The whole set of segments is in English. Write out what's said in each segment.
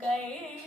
गए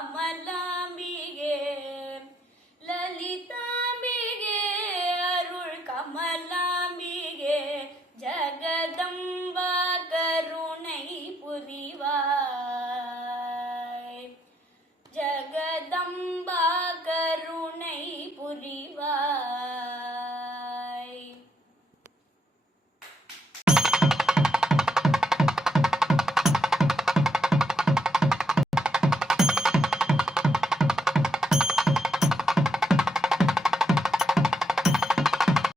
ಕಮಲಾ